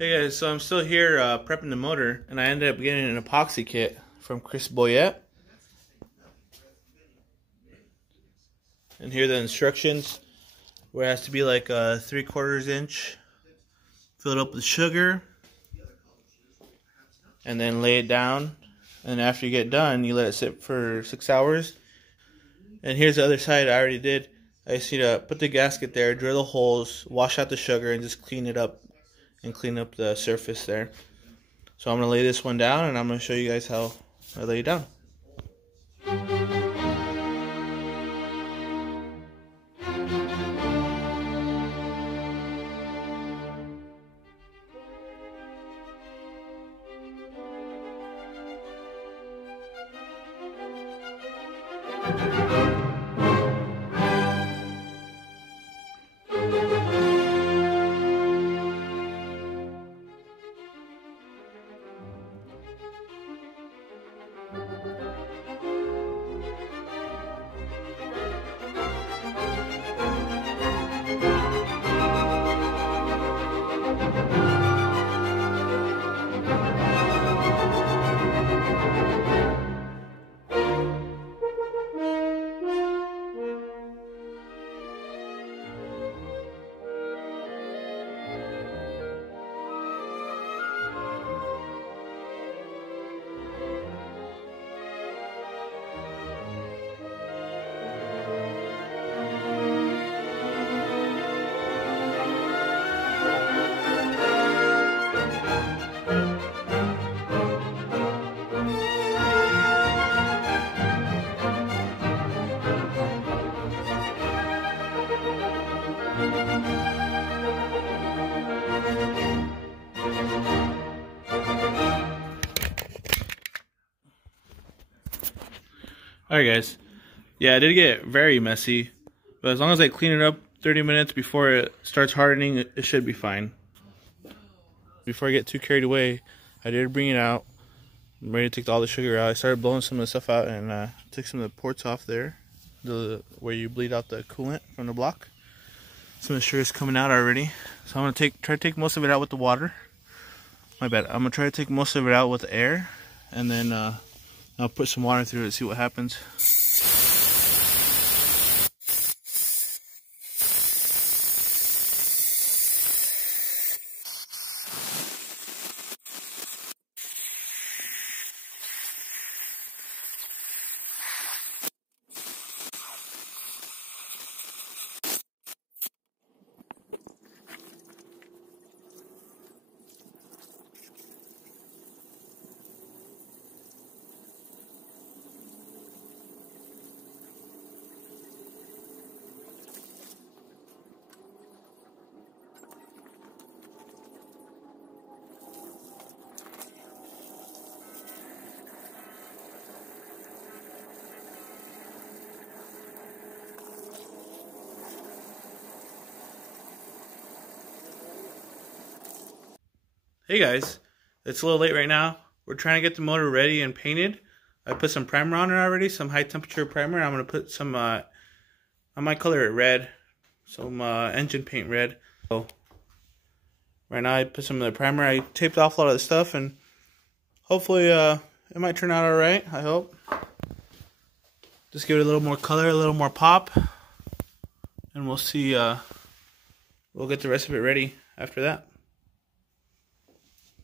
Hey guys, so I'm still here prepping the motor, and I ended up getting an epoxy kit from Chris Boyette. And here are the instructions, where it has to be like a 3/4 inch, filled up with sugar, and then lay it down. And after you get done, you let it sit for 6 hours. And here's the other side I already did. I just need to put the gasket there, drill the holes, wash out the sugar, and just clean it up and clean up the surface there. So I'm going to lay this one down, and I'm going to show you guys how I lay it down. Alright guys, yeah, I did get very messy, but as long as I clean it up 30 minutes before it starts hardening, it should be fine. Before I get too carried away, I did bring it out. I'm ready to take all the sugar out. I started blowing some of the stuff out and took some of the ports off there, where you bleed out the coolant from the block. Some of the sugar is coming out already, so I'm gonna try to take most of it out with the water. My bad. I'm gonna try to take most of it out with the air, and then I'll put some water through it and see what happens. Hey guys, it's a little late right now. We're trying to get the motor ready and painted. I put some primer on it already, some high temperature primer. I'm going to put some, I might color it red, some engine paint red. So right now I put some of the primer. I taped off a lot of the stuff, and hopefully it might turn out alright, I hope. Just give it a little more color, a little more pop, and we'll see, we'll get the rest of it ready after that.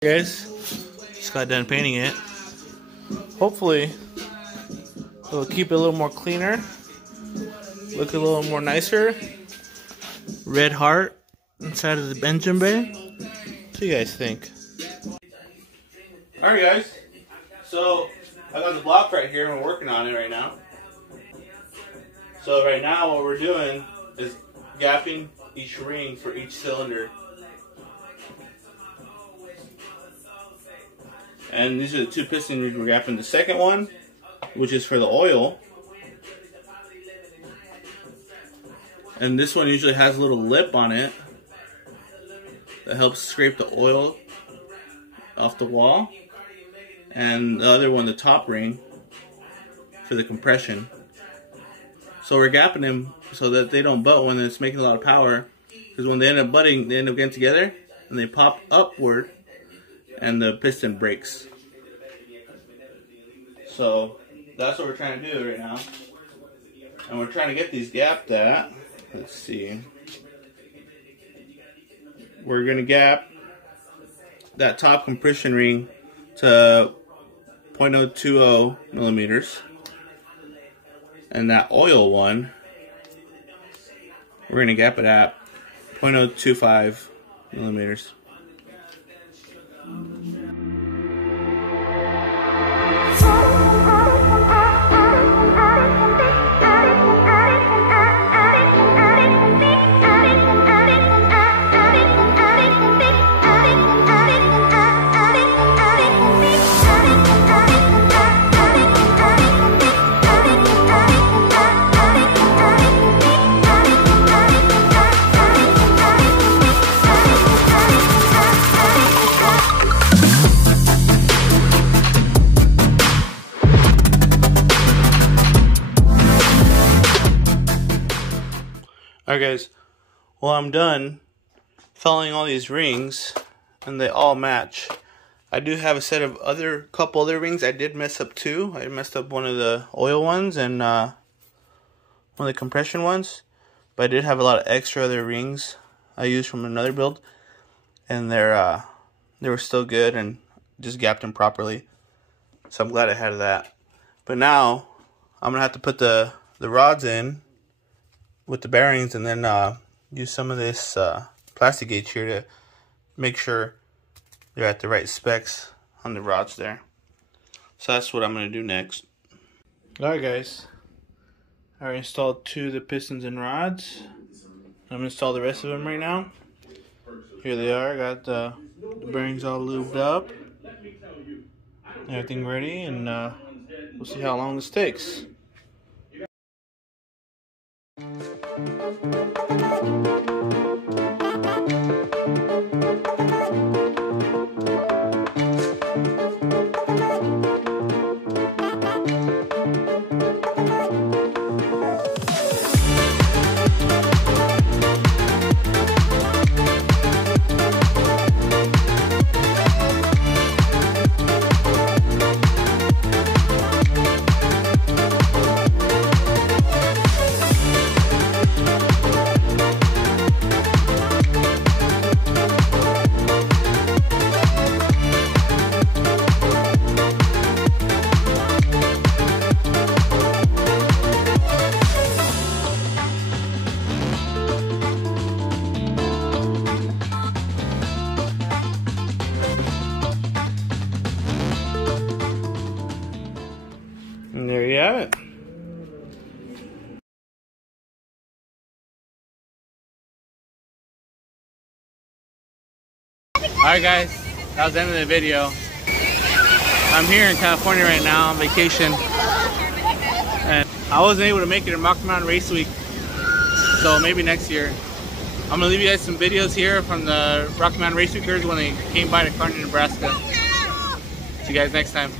Guys, just got done painting it. Hopefully it'll keep it a little more cleaner, look a little more nicer. Red heart inside of the engine bay. What do you guys think? Alright guys, so I got the block right here and we're working on it right now. So right now what we're doing is gapping each ring for each cylinder. And these are the two piston rings we're gapping. The second one, which is for the oil. And this one usually has a little lip on it that helps scrape the oil off the wall. And the other one, the top ring, for the compression. So we're gapping them so that they don't butt when it's making a lot of power. Because when they end up butting, they end up getting together and they pop upward and the piston breaks. So that's what we're trying to do right now. And we're trying to get these gapped at, let's see, we're going to gap that top compression ring to 0.020 millimeters. And that oil one, we're going to gap it at 0.025 millimeters. Alright guys, well I'm done filling all these rings and they all match. I do have a set of couple other rings I did mess up too. I messed up one of the oil ones and one of the compression ones. But I did have a lot of extra other rings I used from another build. And they were still good and just gapped them properly. So I'm glad I had that. But now I'm going to have to put the rods in with the bearings and then use some of this plastic gauge here to make sure they're at the right specs on the rods there. So that's what I'm going to do next. Alright guys, I installed 2 of the pistons and rods. I'm going to install the rest of them right now. Here they are, got the bearings all lubed up. Everything ready, and we'll see how long this takes. And there you have it. Alright guys, that was the end of the video. I'm here in California right now on vacation. And I wasn't able to make it in Rocky Mountain Race Week. So maybe next year. I'm going to leave you guys some videos here from the Rocky Mountain Race Weekers when they came by to Kearney, Nebraska. See you guys next time.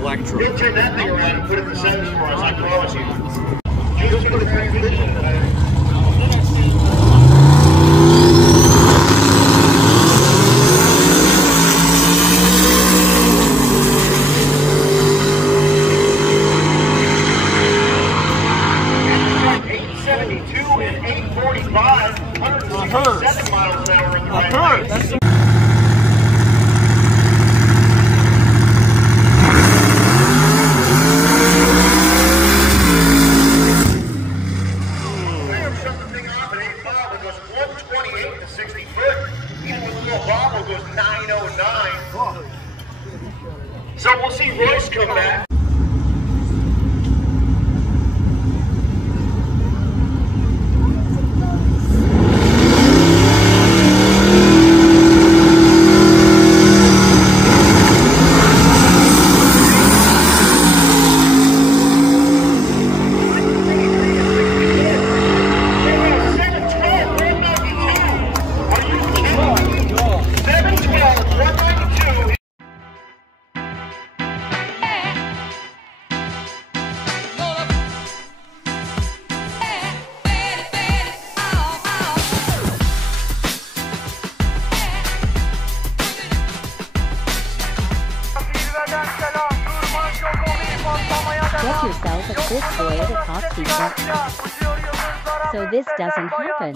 Black truck. You'll turn that thing around and put it in the centers for us, I promise you. Just put a transition. And 845, 167 miles an hour in the right place. So we'll see Royce come back. yourself a Chris Boyd Epoxy Kit so this doesn't happen.